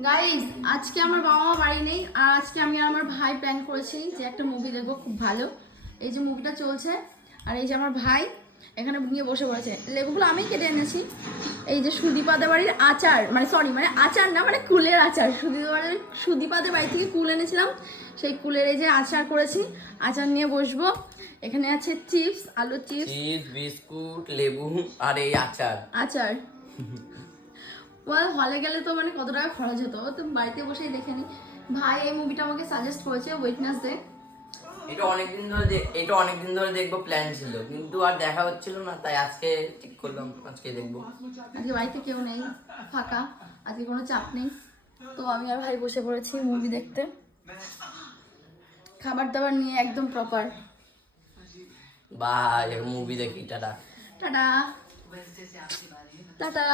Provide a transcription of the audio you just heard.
Guys আজকে আমার বাবা মা বাড়ি নেই, আর আজকে আমি আর আমার ভাই প্ল্যান করেছি যে একটা মুভি দেখবো খুব ভালো। এই যে মুভিটা চলছে, আর এই যে আমার ভাই এখানে নিয়ে বসে পড়েছে। লেবুগুলো আমি কেটে এনেছি। এই যে সুদীপাদের বাড়ির আচার, মানে আচার না, মানে কুলের আচার। সুদীপাদের বাড়ি থেকে কুল এনেছিলাম, সেই কুলের এই যে আচার করেছি। আচার নিয়ে বসবো। এখানে আছে চিপস, আলু চিপস, বিস্কুট, লেবু আর এই আচার। হলে গেলে তো মানে কত টাকা খরচ হতো, তো বাড়িতে বসেই দেখে নি। ভাই এই মুভিটা আমাকে সাজেস্ট করেছে ওয়েডনেসডে। এটা অনেকদিন ধরে দেখবো প্ল্যান ছিল, কিন্তু আর দেখা হচ্ছিল না, তাই আজকে ঠিক করলাম আজকে দেখবো। আজকে বাড়িতে কেউ নেই, ফাঁকা, আজকে কোনো চাপ নেই, তো আমি আর ভাই বসে পড়েছি মুভি দেখতে। খাবার দাবার নিয়ে একদম প্রপার। বাই, মুভি দেখি। Tata tata tata.